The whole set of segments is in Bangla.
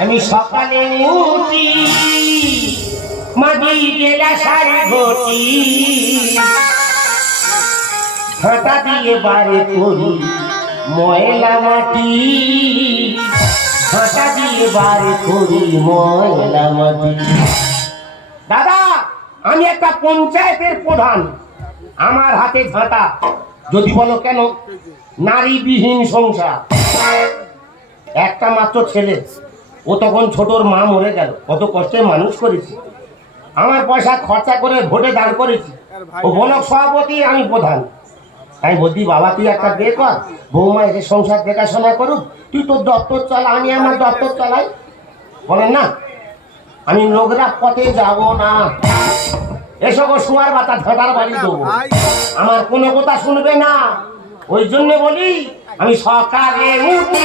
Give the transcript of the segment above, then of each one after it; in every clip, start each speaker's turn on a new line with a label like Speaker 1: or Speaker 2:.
Speaker 1: আমি সকালে উঠি মাঝি গেলা সারি ঘটি। হাঁটা দিয়ে বারে করি, ময়লা মাটি। হাঁটা দিয়ে বারে করি, ময়লা মাটি। দাদা, আমি একটা পঞ্চায়েতের প্রধান। আমার হাতে ঝাঁটা যদি বলো কেন? নারীবিহীন সংসার। একটা মাত্র ছেলে। ও তখন ছোটর মা মরে গেল। কত কষ্টে মানুষ করেছি। আমার পয়সা খরচা করে ভোটে দান করেছি। ও বলক সভাপতি আমি প্রধান। আমি বলছি বাবা তুই একটা বিয়ে কর। বৌমা এসে সংসার দেখাশোনা করুক। তুই তোর দপ্তর চালা আমি আমার দপ্তর চালাই। বলেন না আমি নোংরা পথে যাব না। এসব শোয়ার বাতা ঝাঁটার বাড়ি দেবো। আমার কোনো কথা শুনবে না। ওই জন্য বলি আমি সকালে উঠি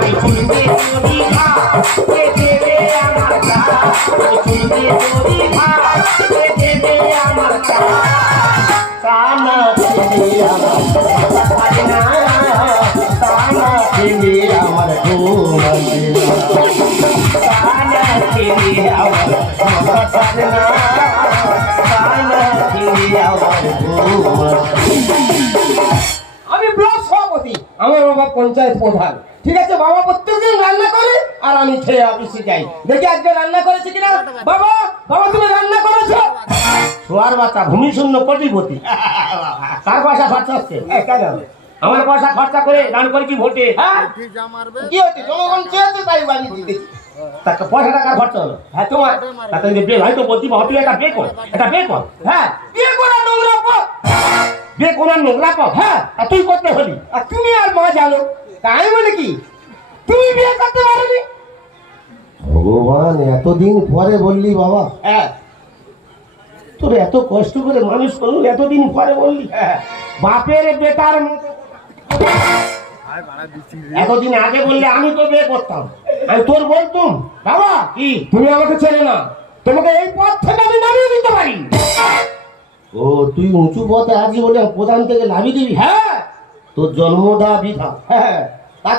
Speaker 1: কেন আমি চুলতে চলি খা দেবে আমার আমি
Speaker 2: ব্লক সভাপতি। আমার বাবা পঞ্চায়েত প্রধান। ঠিক আছে বাবা প্রত্যেকদিন রান্না করে আর আমি খেয়ে অফিসে যাই। দেখি আজকে রান্না করেছে কিনা? বাবা বাবা তুমি রান্না করেছ?
Speaker 1: শোয়ার বাচ্চা ভূমি শূন্য কোটিপতি কার পয়সা খরচা হচ্ছে।
Speaker 2: কেন?
Speaker 1: আমার পয়সা খরচা করে দান করেছি ভোটে?
Speaker 2: হ্যাঁ? কি হচ্ছে? জনগণ চেয়েছে তাই বানিয়ে দিতেছি
Speaker 1: তাকে পয়সা টাকা খরচা হলো।
Speaker 2: হ্যাঁ তোমার।
Speaker 1: তাতে ভাই তো বলছি বাবা তুই একটা বে কর এটা বে কর
Speaker 2: হ্যাঁ? বিয়ে করা নোংরা।
Speaker 1: বে কোনার নোংরা কর হ্যাঁ? আর তুই করতে হলি।
Speaker 2: আর তুমি আর মা জানো তাই মানে কি তুমি বিয়ে করতে পারোনি?
Speaker 1: ভগবান এতদিন পরে বললি বাবা।
Speaker 2: হ্যাঁ।
Speaker 1: তোর এত কষ্ট করে মানুষ করল এতদিন পরে বললি।
Speaker 2: হ্যাঁ।
Speaker 1: বাপের বেটার এতদিন আগে বললে আমি তো বিয়ে করতাম। আমি তোর বলতুম
Speaker 2: বাবা
Speaker 1: কি?
Speaker 2: তুমি আমাকে ছেড়ে না। তোমাকে এই পথ থেকে আমি নামিয়ে দিতে পারি।
Speaker 1: ও, তুই উঁচু পথে আছি বলে প্রধান থেকে লাভি দিবি?
Speaker 2: হ্যাঁ
Speaker 1: তোর জন্মদা বিধা
Speaker 2: হ্যাঁ।